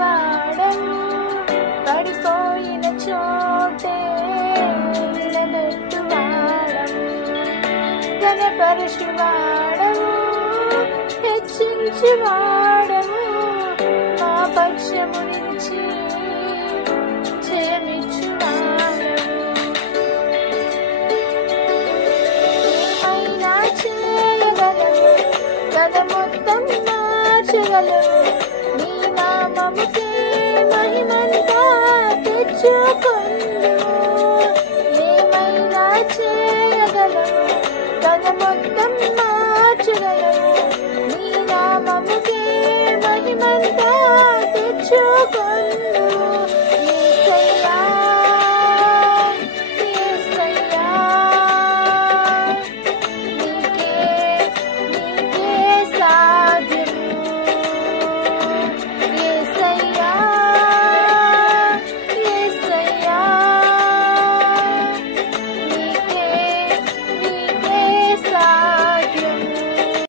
వాడవు, పడిపోయిన చోటే నిలబెట్టు వాడవు, ఘనపరచు వాడవు, హెచ్చించు వాడవు, మా పక్షము నిలిచి జయమిచ్చు వాడవు. ఏమైనా చేయగలవు, కథ మొత్తం మార్చగలవు, నీ నామముకే